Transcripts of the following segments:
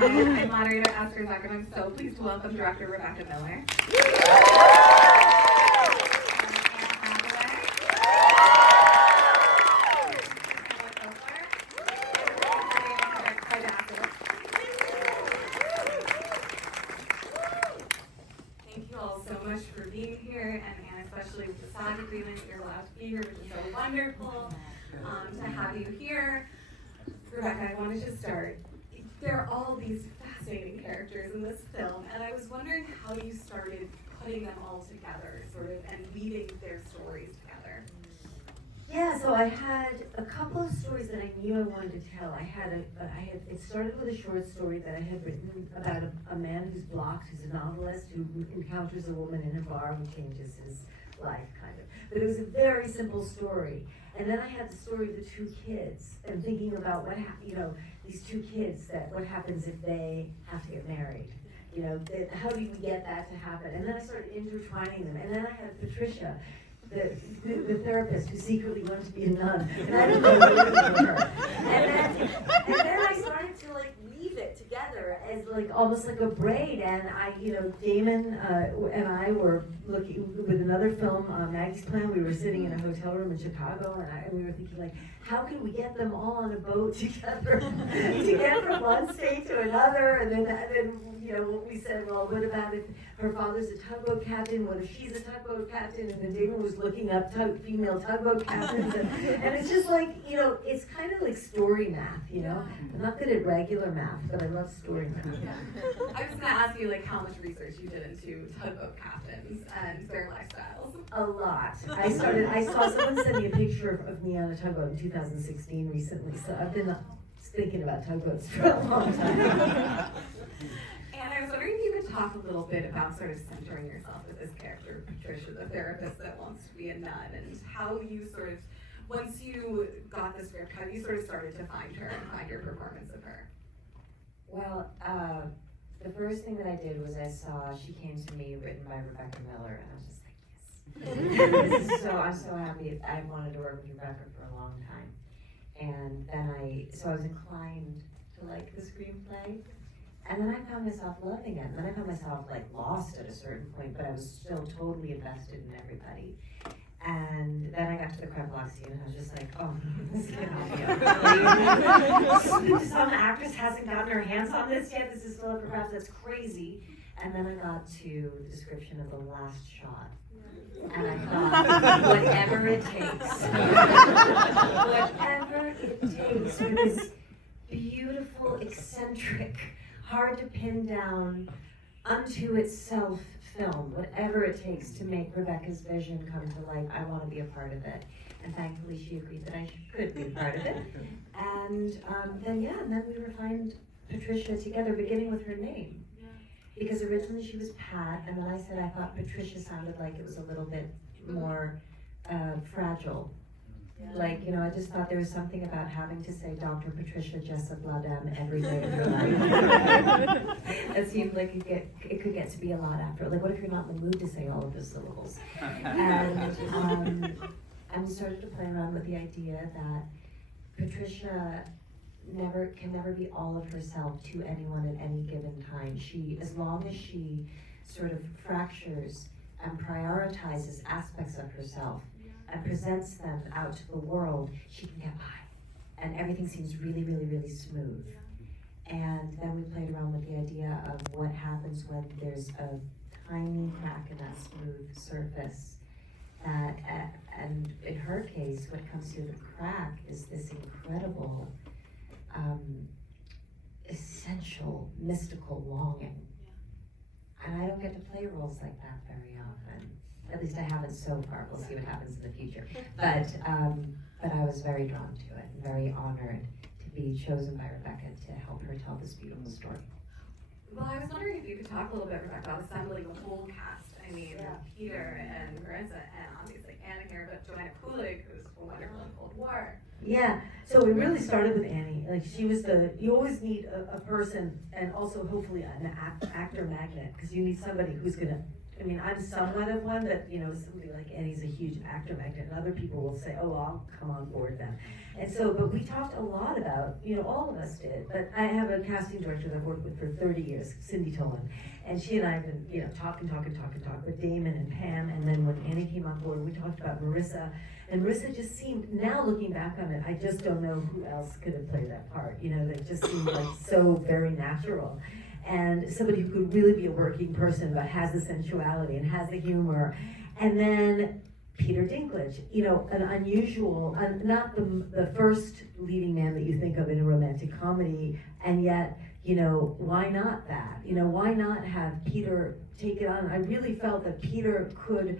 I'm moderator Esther Zucker, and I'm so pleased to welcome director Rebecca Miller. Thank you all so much for being here, and especially with the SAG agreement that you're allowed to be here, which is so wonderful to have you here. Rebecca, I wanted to start. There are all these fascinating characters in this film, and I was wondering how you started putting them all together, sort of, and weaving their stories together. Yeah, so I had a couple of stories that I knew I wanted to tell. It started with a short story that I had written about a man who's blocked, who's a novelist, who encounters a woman in a bar who changes his life, kind of. But it was a very simple story. And then I had the story of the two kids, and thinking about these two kids, what happens if they have to get married? How do we get that to happen? And then I started intertwining them. And then I had Patricia, the therapist who secretly wanted to be a nun, and I didn't know what to do with her. And then I started to weave it together as almost like a braid. And Damon and I were looking with another film, Maggie's Plan. We were sitting in a hotel room in Chicago, and we were thinking how can we get them all on a boat together to get from one state to another? And then we said, well, what about if her father's a tugboat captain? What if she's a tugboat captain? And then Damon was looking up female tugboat captains, and it's just it's kind of like story math, I'm not good at regular math, but I love story math. Yeah. I was going to ask you how much research you did into tugboat captains and their lifestyles. A lot. I saw someone send me a picture of me on a tugboat in 2016 recently, so I've been thinking about tugboats for a long time. And I was wondering if you could talk a little bit about sort of centering yourself with this character, Patricia, the therapist that wants to be a nun, and how you sort of, once you got the script, how you sort of started to find her and find your performance of her. Well, the first thing that I did was I saw She Came to Me, written by Rebecca Miller, and I was just like, yes. I'm so happy. I wanted to work with Rebecca for a long time. And then I was inclined to like the screenplay. And then I found myself loving it. And then I found myself lost at a certain point, but I was still totally invested in everybody. And then I got to the creme block scene, and I was just like, oh, this cannot be some actress hasn't gotten her hands on this yet. This is still up for grabs. That's crazy. And then I got to the description of the last shot. And I thought, whatever it takes. Whatever it takes for this beautiful, eccentric, hard to pin down, unto itself film, whatever it takes to make Rebecca's vision come to life. I want to be a part of it. And thankfully she agreed that I could be a part of it. And then we refined Patricia together, beginning with her name. Because originally she was Pat, and then I said I thought Patricia sounded like it was a little bit more fragile. Yeah. I just thought there was something about having to say Dr. Patricia Jessup Ladem every day of your life. It seemed like it could get to be a lot after. What if you're not in the mood to say all of those syllables? And we started to play around with the idea that Patricia can never be all of herself to anyone at any given time. As long as she sort of fractures and prioritizes aspects of herself and presents them out to the world, she can get by. And everything seems really, really, really smooth. And then we played around with the idea of what happens when there's a tiny crack in that smooth surface. And in her case, what comes through the crack is this incredible, essential, mystical longing. And I don't get to play roles like that very often. At least I haven't so far. We'll see what happens in the future. But I was very drawn to it and very honored to be chosen by Rebecca to help her tell this beautiful story. Well, I was wondering if you could talk a little bit, Rebecca, about assembling the whole cast. I mean, Peter and Marissa, and obviously Anna here, but Joanna Kulig, who's wonderful in Cold War. Yeah, so we really started with Annie. She was you always need a person, and also hopefully an actor magnet, because you need somebody who's gonna I mean, I'm somewhat of one, but somebody like Eddie's a huge actor magnet, and other people will say, oh, I'll come on board then. And so, but we talked a lot about, all of us did, but I have a casting director that I've worked with for 30 years, Cindy Tolan, and she and I have been, talking with Damon and Pam, and then when Annie came on board, we talked about Marissa, and Marissa just seemed, now looking back on it, I just don't know who else could have played that part, that just seemed like so very natural. And somebody who could really be a working person, but has the sensuality and has the humor. And then Peter Dinklage, an unusual, not the first leading man that you think of in a romantic comedy, and yet, why not that? Why not have Peter take it on? I really felt that Peter could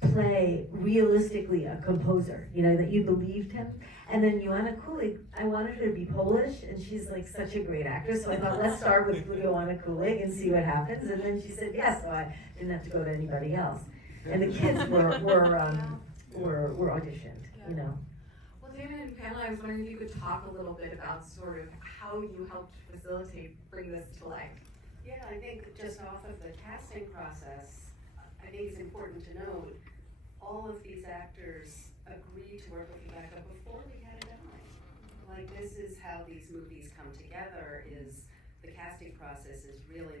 play realistically a composer, that you believed him. And then Joanna Kulig, I wanted her to be Polish, and she's like such a great actress, so I thought, let's start with Joanna Kulig and see what happens. And then she said yes, so I didn't have to go to anybody else. And the kids were auditioned, Well, Damon and Pamela, I was wondering if you could talk a little bit about sort of how you helped facilitate, bring this to life. Yeah, I think just off of the casting process, I think it's important to note all of these actors agreed to work with Rebecca before we had a deadline. Like, this is how these movies come together, is the casting process is really,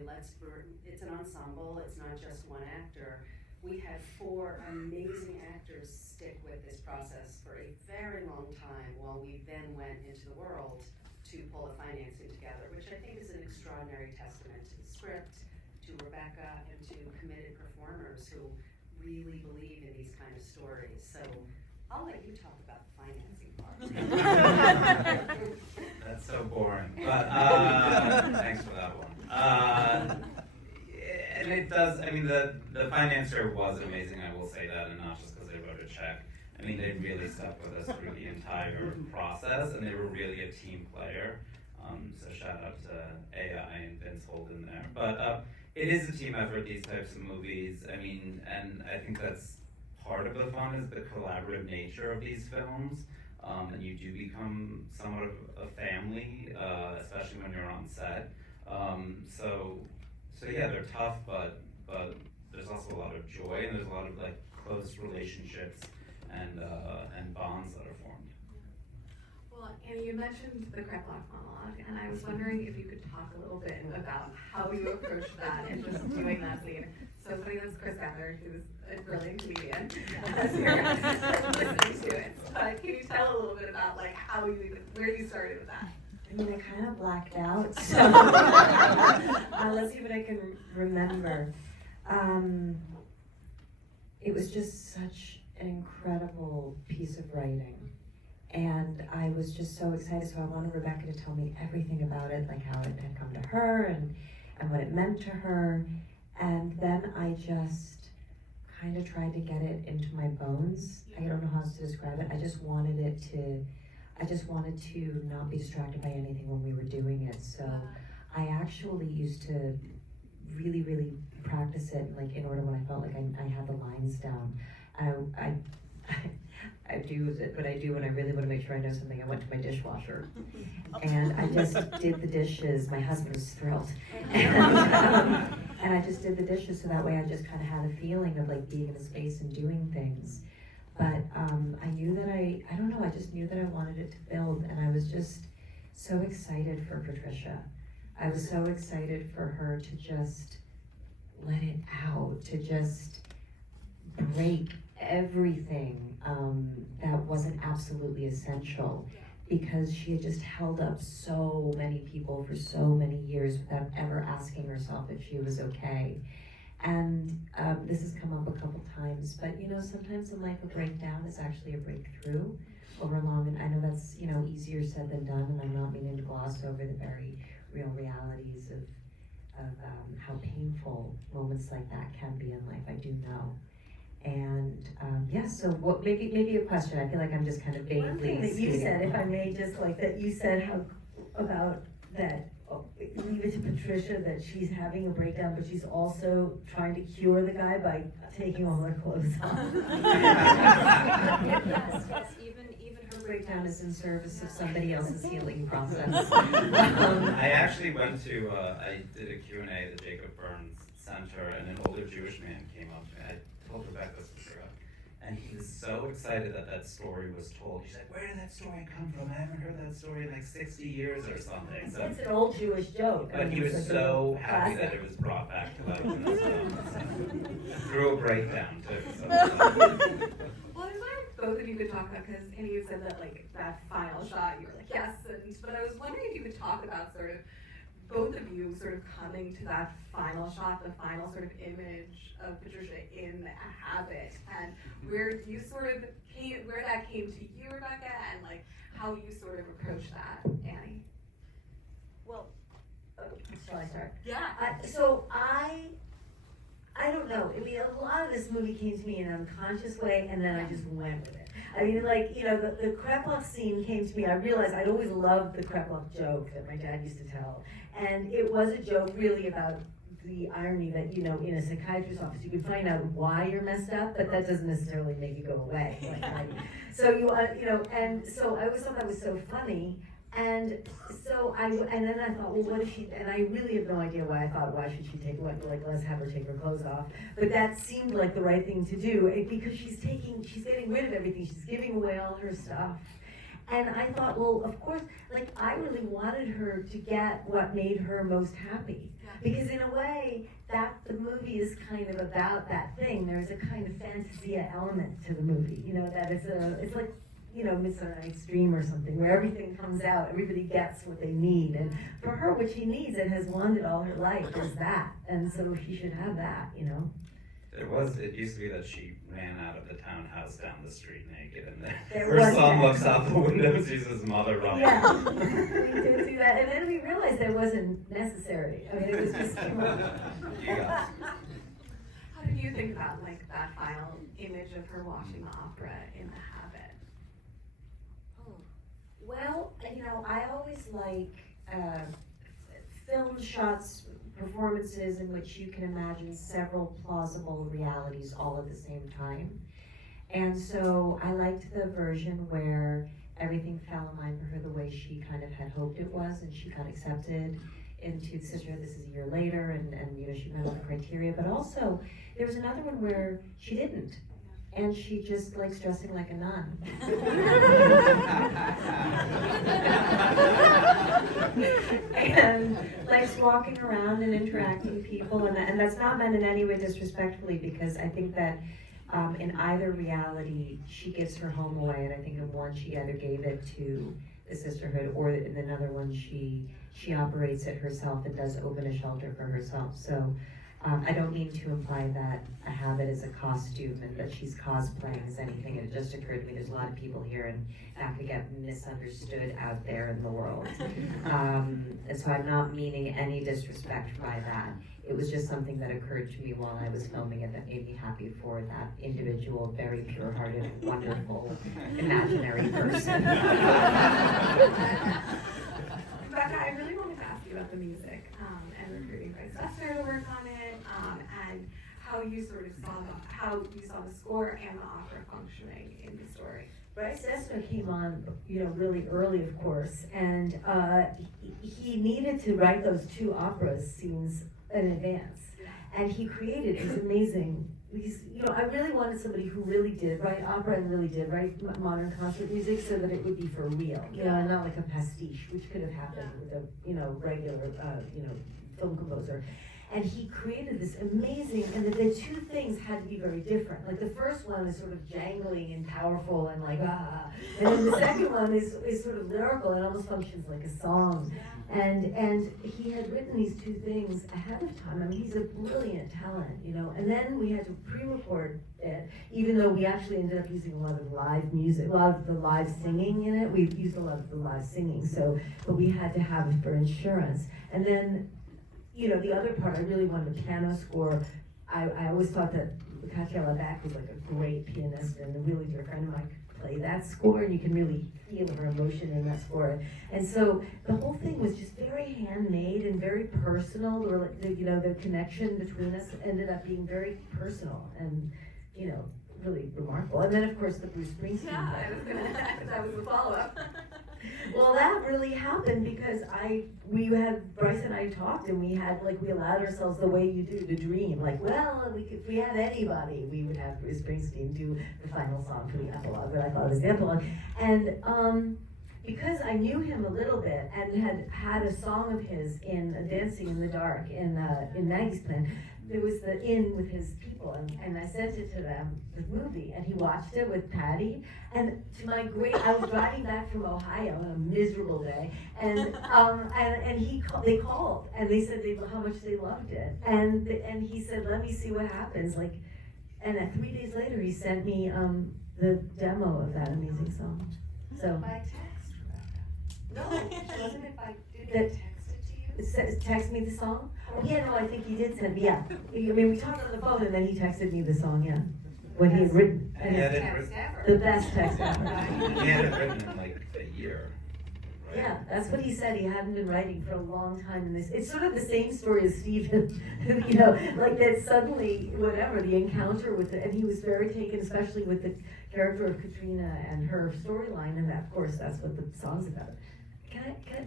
it's an ensemble, it's not just one actor. We had 4 amazing actors stick with this process for a very long time while we then went into the world to pull the financing together, which I think is an extraordinary testament to the script, to Rebecca, and to committed performers who really believe in these kind of stories. So I'll let you talk about the financing part. That's so boring, but thanks for that one. And it does, the financer was amazing, I will say that, and not just because they wrote a check. They really stuck with us through the entire process, and they were really a team player. So shout out to AI and Vince Holden there. But it is a team effort, these types of movies. And I think that's part of the fun, is the collaborative nature of these films. And you do become somewhat of a family, especially when you're on set. So yeah, they're tough, but there's also a lot of joy, and there's a lot of close relationships and bonds that are formed. Well, Annie, you mentioned the Crep Block monologue, and I was wondering if you could talk a little bit about how you approached that and just doing that scene. So funny, that's Chris Gather, who's a brilliant comedian, as you're listening to it. But can you tell a little bit about where you started with that? I kind of blacked out, so let's see what I can remember. It was just such an incredible piece of writing, and I was just so excited, so I wanted Rebecca to tell me everything about it, like how it had come to her and what it meant to her, and then I just kind of tried to get it into my bones. I don't know how else to describe it. I just wanted to not be distracted by anything when we were doing it. So I actually used to really, really practice it, in order when I felt like I had the lines down. I do what I do when I really want to make sure I know something. I went to my dishwasher and I just did the dishes. My husband was thrilled. And I just did the dishes, so that way I just kind of had a feeling of being in a space and doing things. But I knew that I just knew that I wanted it to build, and I was just so excited for Patricia. I was so excited for her to just let it out, to just break everything that wasn't absolutely essential, because she had just held up so many people for so many years without ever asking herself if she was okay. And this has come up a couple times, but sometimes in life a breakdown is actually a breakthrough over long, and I know that's easier said than done, and I'm not meaning to gloss over the very real realities of how painful moments like that can be in life. I do know. And so what? Maybe a question. I feel like I'm just kind of vaguely. One thing that you said, if I may, just that you said how about that. Leave it to Patricia that she's having a breakdown, but she's also trying to cure the guy by taking all her clothes off. Yes. Even her breakdown is in service of somebody else's healing process. I actually went to I did a Q&A at the Jacob Burns center, and an older Jewish man came up to me. I told Rebecca this was her, and he was so excited that that story was told. He's like, "Where did that story come from? I haven't heard that story in like 60 years or something." So, It's an old Jewish joke. but he was so happy that it was brought back to life in this film. So, through a breakdown too. So, Well, I was wondering if both of you could talk about, because Annie, you said that like that final shot, you were like, yes, but I was wondering if you could talk about sort of both of you sort of coming to that final shot, the final sort of image of Patricia in a habit, and where you sort of came, where that came to you, Rebecca, and like how you sort of approached that, Annie. Well, shall I start? Yeah. I don't know. I mean, a lot of this movie came to me in an unconscious way, and then I just went with it. I mean, like, you know, the Kreplach scene came to me. I realized I'd always loved the Kreplach joke that my dad used to tell. And it was a joke really about the irony that, you know, in a psychiatrist's office, you can find out why you're messed up, but that doesn't necessarily make it go away. Like, so you know, and so I always thought that was so funny. And so and then I thought, well, what if she, and I really have no idea why I thought, why should she take, like, let's have her take her clothes off. But that seemed like the right thing to do, because she's getting rid of everything, she's giving away all her stuff. And I thought, well, of course, like, I really wanted her to get what made her most happy. Because in a way, that the movie is kind of about that thing. There's a kind of fantasia element to the movie, you know, that it's like, you know, Midsummer Night's Dream or something, where everything comes out, everybody gets what they need. And for her, what she needs and has wanted all her life is that. And so she should have that, you know? it used to be that she ran out of the townhouse down the street naked, and then There her was son that. looks out the window and sees his mother running. Yeah, we did do that. And then we realized that wasn't necessary. I mean, it was just too much. You got it. How did you think about like that final image of her watching the opera in the habit? Well, you know, I always like film shots, performances in which you can imagine several plausible realities all at the same time. And so I liked the version where everything fell in line for her the way she kind of had hoped it was, and she got accepted into Sisterhood. This is a year later, and you know, she met all the criteria. But also, there was another one where she didn't. And she just likes dressing like a nun. And likes walking around and interacting with people, and that's not meant in any way disrespectfully, because I think that in either reality, she gives her home away, and I think in one she either gave it to the sisterhood, or in another one she operates it herself and does open a shelter for herself. So I don't mean to imply that a habit is a costume and that she's cosplaying as anything. It just occurred to me there's a lot of people here, and that could get misunderstood out there in the world. And so I'm not meaning any disrespect by that. It was just something that occurred to me while I was filming it that made me happy for that individual, very pure-hearted, wonderful, imaginary person. Rebecca, I really wanted to ask you about the music and recruiting Bryce Dessner to work on it, and how you sort of saw the score and the opera functioning in the story. Bryce Dessner came on, you know, really early, of course, and he needed to write those two opera scenes in advance, and he created this amazing. You know, I really wanted somebody who really did write opera and really did write modern concert music, so that it would be for real, you know, and not like a pastiche, which could have happened with a, you know, regular, you know, film composer. And he created this amazing, and the two things had to be very different. Like the first one is sort of jangly and powerful and like and then the second one is sort of lyrical and almost functions like a song. And he had written these two things ahead of time. I mean, he's a brilliant talent, you know. And then we had to pre-record it, even though we actually ended up using a lot of live music, a lot of the live singing in it. We used a lot of the live singing, but we had to have it for insurance. And then, you know, the other part, I really wanted a piano score. I always thought that Katia Laback was like a great pianist, and a really dear friend of mine could play that score, and you can really feel her emotion in that score. And so the whole thing was just very handmade and very personal. Or like the connection between us ended up being very personal and, you know, really remarkable. And then of course the Bruce Springsteen. Yeah, that was the follow-up. Well, that really happened because Bryce and I talked and we allowed ourselves the way you do to dream. Like, well, if we had anybody, we would have Bruce Springsteen do the final song for the epilogue, what I thought was the epilogue. And because I knew him a little bit and had a song of his in Dancing in the Dark in Maggie's Plan, there was the inn with his people, and I sent it to them, the movie, and he watched it with Patty, and to my I was driving back from Ohio on a miserable day, and they called, and they said how much they loved it, and he said, let me see what happens, and 3 days later he sent me the demo of that amazing song. So By text, Rebecca. No, wasn't it by, did he text it to you? it says, text me the song. Oh, yeah, no, I think he did send me, yeah. I mean, we talked on the phone and then he texted me the song, yeah. What he had written. And he had it Text written, ever. The best text ever. he had it written in like a year, right? Yeah, that's what he said. He hadn't been writing for a long time in this. It's sort of the same story as Stephen, like that suddenly, whatever, the encounter with it, and he was very taken, especially with the character of Katrina and her storyline, and that, of course, that's what the song's about.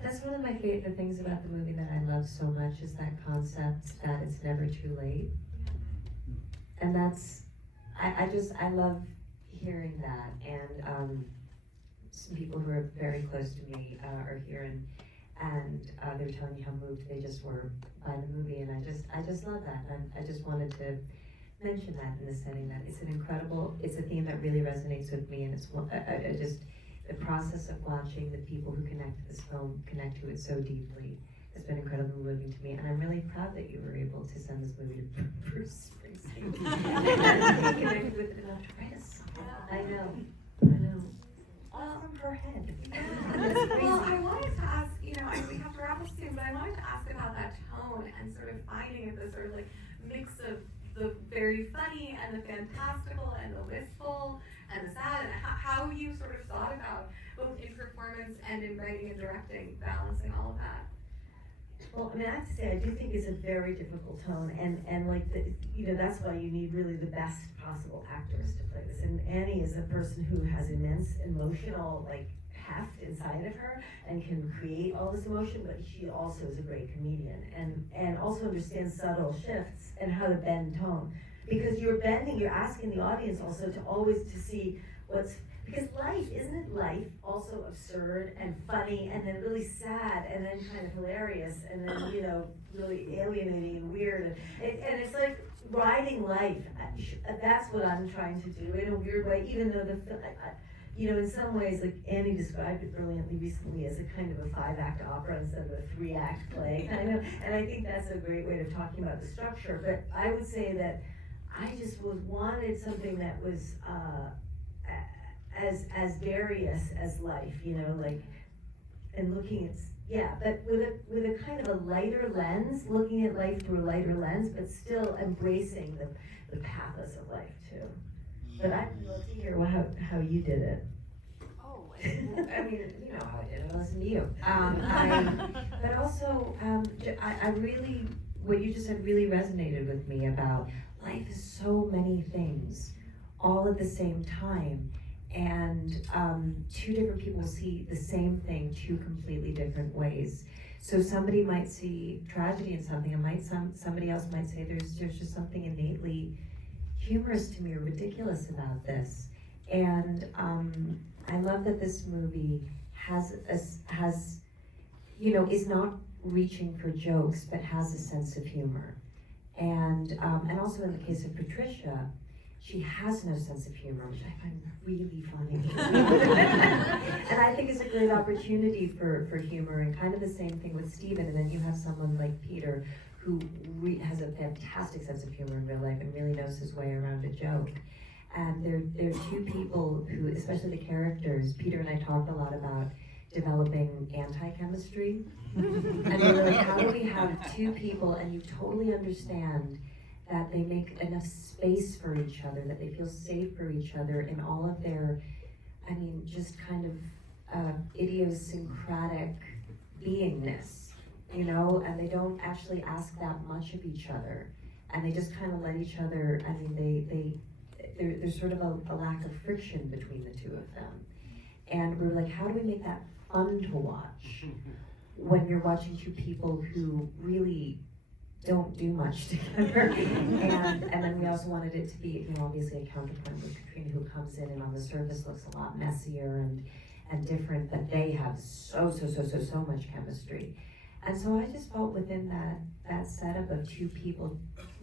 That's one of my favorite things about the movie that I love so much is that concept that it's never too late. And that's, I love hearing that. And some people who are very close to me are here and they were telling me how moved they just were by the movie. And I just love that. And I just wanted to mention that in this setting, that it's a theme that really resonates with me. And it's, the process of watching the people who connect to this film connect to it so deeply has been incredibly moving to me, and I'm really proud that you were able to send this movie to Bruce Springsteen. He connected with it enough to write a song. I know. All from her head. That's crazy. Well, I wanted to ask, we have to wrap up soon, but I wanted to ask about that tone and sort of finding it, the sort of mix of the very funny and the fantastical and the wistful and the sad, and how you sort of thought about both in performance and in writing and directing, balancing all of that. Well, I mean, I have to say, I do think it's a very difficult tone, and that's why you need really the best possible actors to play this. And Annie is a person who has immense emotional, heft inside of her and can create all this emotion, but she also is a great comedian and also understands subtle shifts and how to bend tone. Because you're asking the audience also to always to see because isn't life also absurd and funny and then really sad and then kind of hilarious and then, really alienating and weird. And it's like riding life. That's what I'm trying to do in a weird way, even though in some ways, Annie described it brilliantly recently as a kind of a 5-act opera instead of a 3-act play, kind of. And I think that's a great way of talking about the structure. But I would say that I just wanted something that was as various as life, and looking at, but with a kind of a lighter lens, looking at life through a lighter lens, but still embracing the pathos of life too. But I'd love to hear how you did it. Oh, I mean, you know how I did it. I listened to you. But also, I really, what you just said really resonated with me about life is so many things all at the same time. And two different people see the same thing two completely different ways. So somebody might see tragedy in something, and somebody else might say there's just something innately humorous to me or ridiculous about this. And I love that this movie is not reaching for jokes, but has a sense of humor. And also in the case of Patricia, she has no sense of humor, which I find really funny. And I think it's a great opportunity for humor, and kind of the same thing with Stephen. And then you have someone like Peter who has a fantastic sense of humor in real life and really knows his way around a joke. And there are two people who, especially the characters, Peter and I talked a lot about developing anti-chemistry. And we were like, how do we have two people and you totally understand that they make enough space for each other, that they feel safe for each other in all of their, just kind of idiosyncratic beingness, and they don't actually ask that much of each other, and they just kind of let each other, there's sort of a lack of friction between the two of them. And we were like, how do we make that fun to watch when you're watching two people who really don't do much together. And then we also wanted it to be, obviously a counterpoint with Katrina, who comes in and on the surface looks a lot messier and different, but they have so much chemistry. And so I just felt within that setup of two people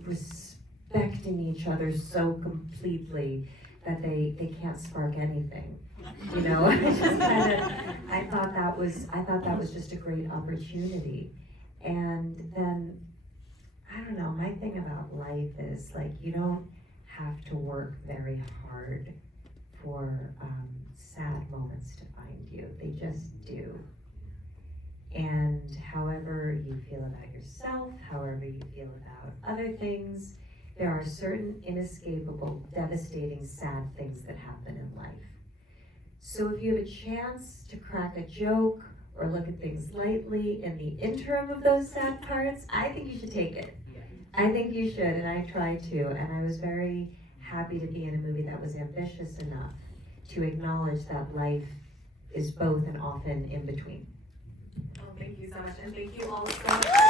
respecting each other so completely that they can't spark anything. I thought that was just a great opportunity. And then, I don't know, my thing about life is like, you don't have to work very hard for sad moments to find you. They just do. And however you feel about yourself, however you feel about other things, there are certain inescapable, devastating, sad things that happen in life. So if you have a chance to crack a joke or look at things lightly in the interim of those sad parts, I think you should take it. I think you should, and I try to. And I was very happy to be in a movie that was ambitious enough to acknowledge that life is both and often in between. Well, thank you so much, and thank you all so much.